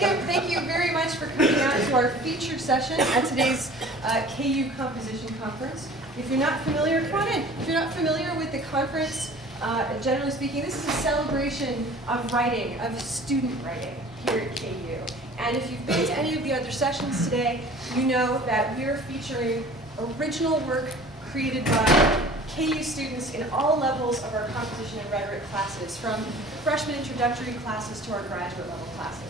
Thank you very much for coming out to our featured session at today's KU Composition Conference. If you're not familiar, come on in. If you're not familiar with the conference, generally speaking, this is a celebration of writing, of student writing here at KU. And if you've been to any of the other sessions today, you know that we're featuring original work created by KU students in all levels of our composition and rhetoric classes, from freshman introductory classes to our graduate level classes.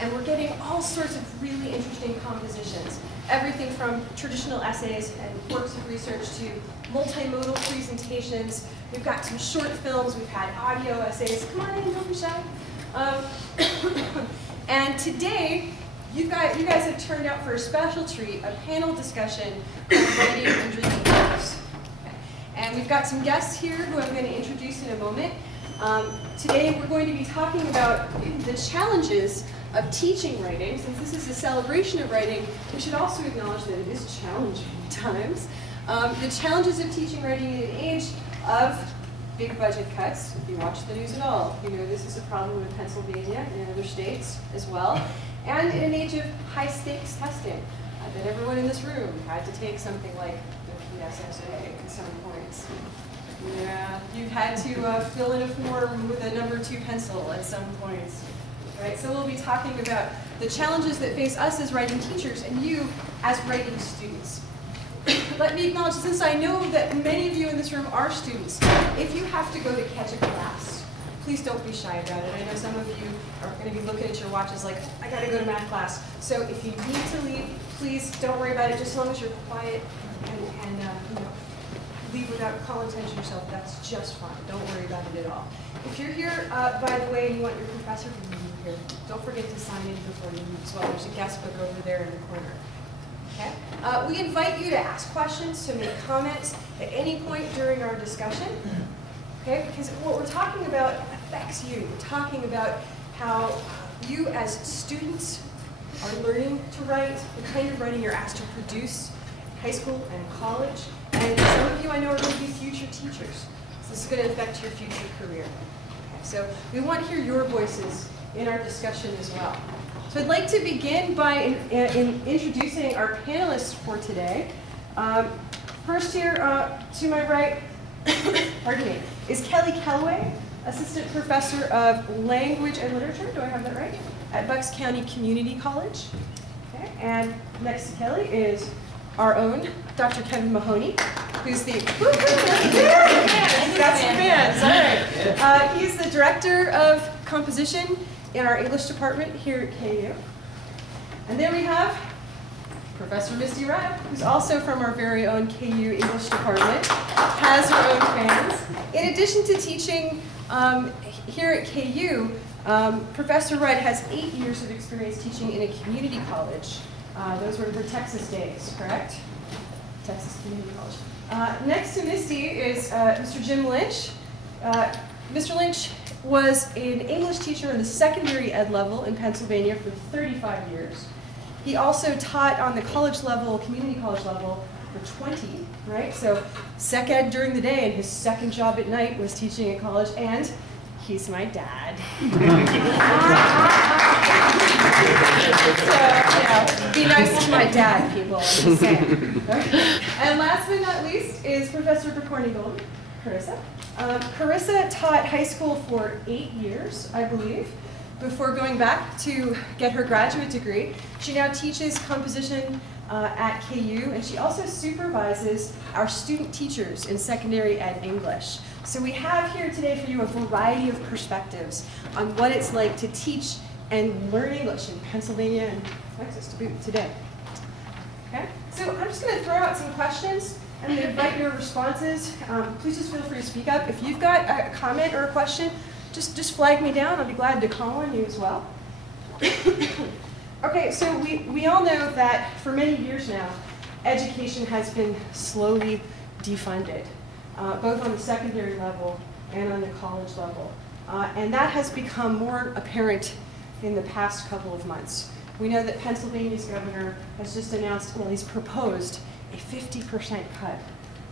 And we're getting all sorts of really interesting compositions, everything from traditional essays and works of research to multimodal presentations. We've got some short films, we've had audio essays. Come on in, don't be shy. And today, you guys have turned out for a special treat, a panel discussion on writing and drinking books. And we've got some guests here who I'm going to introduce in a moment. Today we're going to be talking about the challenges of teaching writing. Since this is a celebration of writing, we should also acknowledge that it is challenging times. The challenges of teaching writing in an age of big budget cuts. If you watch the news at all, you know this is a problem in Pennsylvania and in other states as well. And in an age of high stakes testing. I bet everyone in this room had to take something like the PSSA at some points. Yeah, you've had to fill in a form with a #2 pencil at some points. Right? So we'll be talking about the challenges that face us as writing teachers and you as writing students. Let me acknowledge, since I know that many of you in this room are students, if you have to go to catch a class, please don't be shy about it. I know some of you are going to be looking at your watches like, I got to go to math class. So if you need to leave, please don't worry about it. Just as long as you're quiet and you know, leave without calling attention to yourself, that's just fine. Don't worry about it at all. If you're here, by the way, and you want your professor to meet you here, don't forget to sign in before you leave as well. There's a guest book over there in the corner. Okay? We invite you to ask questions, to make comments at any point during our discussion. Okay? Because what we're talking about affects you. We're talking about how you as students are learning to write, the kind of writing you're asked to produce in high school and college. And some of you I know are going to be future teachers. So this is going to affect your future career. Okay, so we want to hear your voices in our discussion as well. So I'd like to begin by introducing our panelists for today. First here to my right, pardon me, is Kelly Kelleway, Assistant Professor of Language and Literature, do I have that right? At Bucks County Community College. Okay. And next to Kelly is our own Dr. Kevin Mahoney, who's the, that's your fans, all right. He's the Director of Composition in our English department here at KU. And then we have Professor Mysti, who's also from our very own KU English department, has her own fans. In addition to teaching here at KU, Professor Rudd has 8 years of experience teaching in a community college. Those were her Texas days, correct? Texas Community College. Next to Mysti is Mr. Jim Lynch. Mr. Lynch was an English teacher in the secondary ed level in Pennsylvania for 35 years. He also taught on the college level, community college level, for 20, right? So sec ed during the day, and his second job at night was teaching at college, and he's my dad. So, yeah, be nice to my dad, people, I'm just saying. Okay. And last but not least is Professor Pokorny-Golden, Carissa. Carissa taught high school for 8 years, I believe, before going back to get her graduate degree. She now teaches composition at KU, and she also supervises our student teachers in secondary ed English. So we have here today for you a variety of perspectives on what it's like to teach and learn English in Pennsylvania and Texas to boot today. Okay? So I'm just going to throw out some questions and invite your responses. Please just feel free to speak up. If you've got a comment or a question, just flag me down. I'll be glad to call on you as well. Okay, so we all know that for many years now, education has been slowly defunded, both on the secondary level and on the college level. And that has become more apparent in the past couple of months. We know that Pennsylvania's governor has just announced, well, he's proposed a 50% cut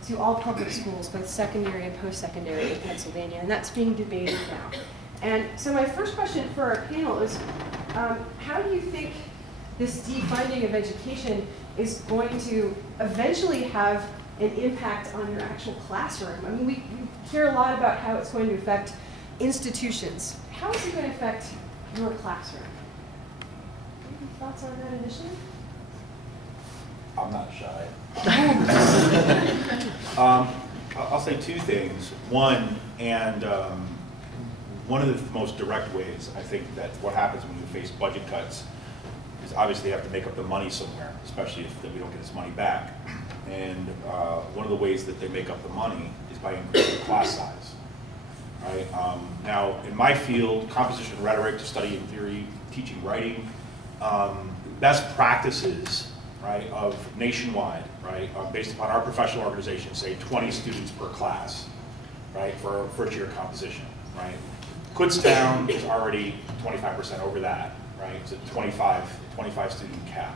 to all public schools, both secondary and post-secondary in Pennsylvania, and that's being debated now. And so my first question for our panel is, how do you think this defunding of education is going to eventually have an impact on your actual classroom? I mean, we hear a lot about how it's going to affect institutions. How is it going to affect your classroom? Any thoughts on that initially? I'm not shy. I'll say two things. One, and one of the most direct ways I think that what happens when you face budget cuts is obviously you have to make up the money somewhere, especially if we don't get this money back. And one of the ways that they make up the money is by increasing class size. Right? Now, in my field, composition and rhetoric, to study in theory, teaching writing, best practices, right, of nationwide, right, based upon our professional organization, say 20 students per class, right, for first year composition, right. Kutztown is already 25% over that, right. It's a 25 student cap.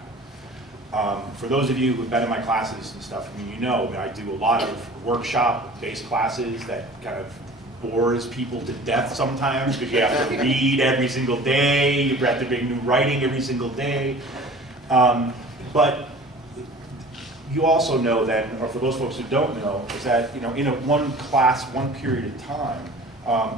For those of you who've been in my classes and stuff, I mean, you know, I do a lot of workshop-based classes that kind of bores people to death sometimes because you have to read every single day, you have to bring new writing every single day. But you also know that, or for those folks who don't know, is that in a one class, one period of time,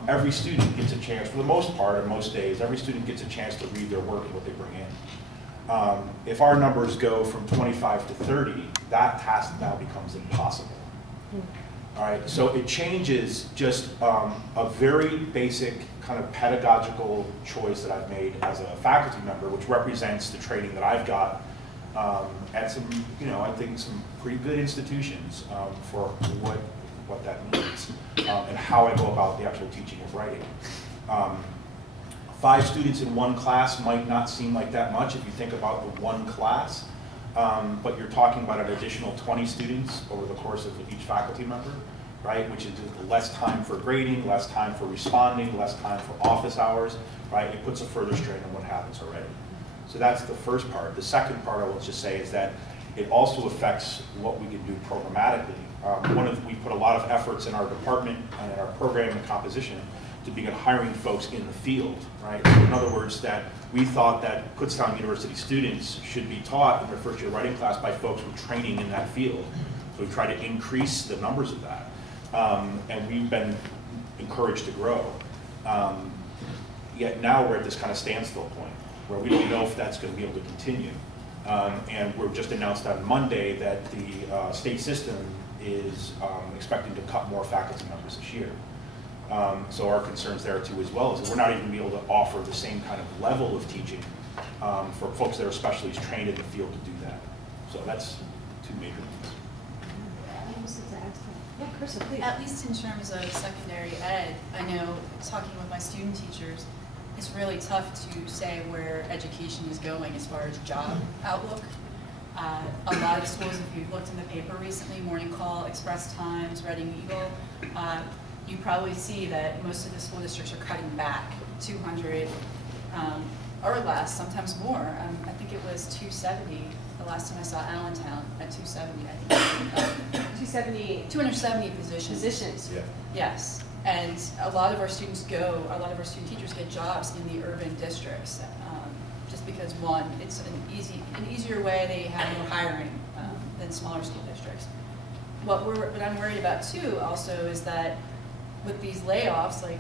every student gets a chance, for the most part, or most days, every student gets a chance to read their work and what they bring in. If our numbers go from 25 to 30, that task now becomes impossible. All right, so it changes just a very basic kind of pedagogical choice that I've made as a faculty member, which represents the training that I've got at some, I think some pretty good institutions for what that means and how I go about the actual teaching of writing. 5 students in one class might not seem like that much if you think about the one class, but you're talking about an additional 20 students over the course of each faculty member, right? Which is less time for grading, less time for responding, less time for office hours, right? It puts a further strain on what happens already. So that's the first part. The second part I will just say is that it also affects what we can do programmatically. We put a lot of efforts in our department and in our program and composition to begin hiring folks in the field, right? So in other words, that we thought that Kutztown University students should be taught in their first year writing class by folks with training in that field. So we try to increase the numbers of that. And we've been encouraged to grow. Yet now we're at this kind of standstill point where we don't know if that's going to be able to continue. And we're just announced on Monday that the state system is expecting to cut more faculty members this year. So our concerns there too as well is that we're not even going to be able to offer the same kind of level of teaching for folks that are specialists trained in the field to do that. So that's 2 major things. Yeah, Carissa, please. At least in terms of secondary ed, I know talking with my student teachers, it's really tough to say where education is going as far as job outlook. A lot of schools, if you've looked in the paper recently, Morning Call, Express Times, Reading Eagle, you probably see that most of the school districts are cutting back 200 or less, sometimes more. I think it was 270 the last time I saw Allentown at 270, I think. 270 positions. Yeah. Yes. And a lot of our student teachers get jobs in the urban districts, just because one, it's an easier way, they have more hiring than smaller school districts. What I'm worried about too also is that with these layoffs, like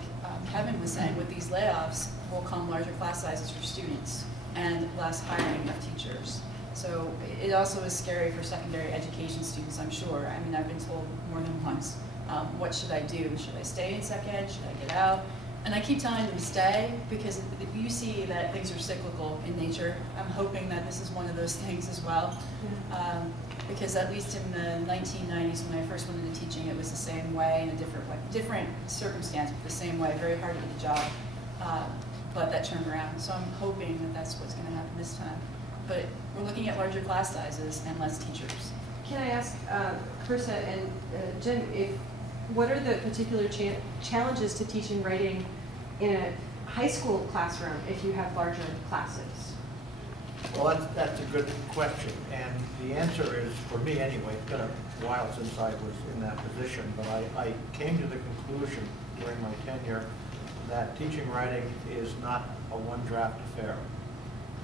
Kevin was saying, with these layoffs will come larger class sizes for students and less hiring of teachers. So it also is scary for secondary education students, I'm sure. I mean, I've been told more than once, what should I do? Should I stay in sec ed? Should I get out? And I keep telling them to stay because you see that things are cyclical in nature. I'm hoping that this is one of those things as well. Because at least in the 1990s when I first went into teaching, it was the same way in a different circumstance, but the same way, very hard to get a job. But that turned around. So I'm hoping that that's what's going to happen this time. But we're looking at larger class sizes and less teachers. Can I ask Carissa and Jen, what are the particular challenges to teaching writing in a high school classroom if you have larger classes? Well, that's a good question, and the answer is, for me anyway, it's been a while since I was in that position, but I came to the conclusion during my tenure that teaching writing is not a one-draft affair.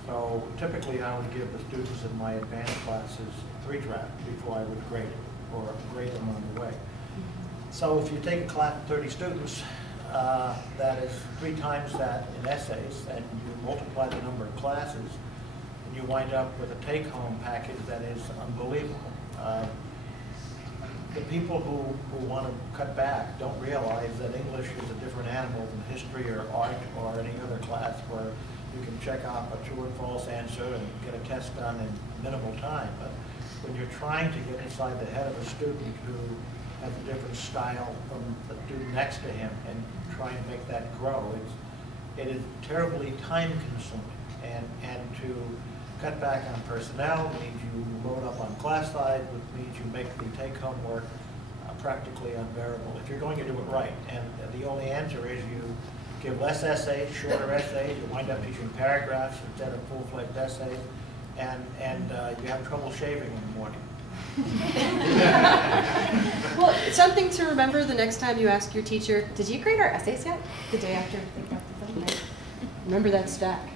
So typically I would give the students in my advanced classes 3 track before I would grade it or grade them on the way. So if you take a class of 30 students, that is 3 times that in essays, and you multiply the number of classes, and you wind up with a take-home package that is unbelievable. The people who want to cut back don't realize that English is a different animal than history or art or any other class where you can check off a true and false answer and get a test done in minimal time. But when you're trying to get inside the head of a student who has a different style from the student next to him and try and make that grow, it is terribly time consuming. And to cut back on personnel means you load up on class size, which means you make the take-home work practically unbearable if you're going to do it right. And the only answer is you give less essays, shorter essays, you wind up teaching paragraphs instead of full-fledged essays, and you have trouble shaving in the morning. Well, something to remember the next time you ask your teacher, did you grade our essays yet? The day after they got the thing, right? Remember that stack.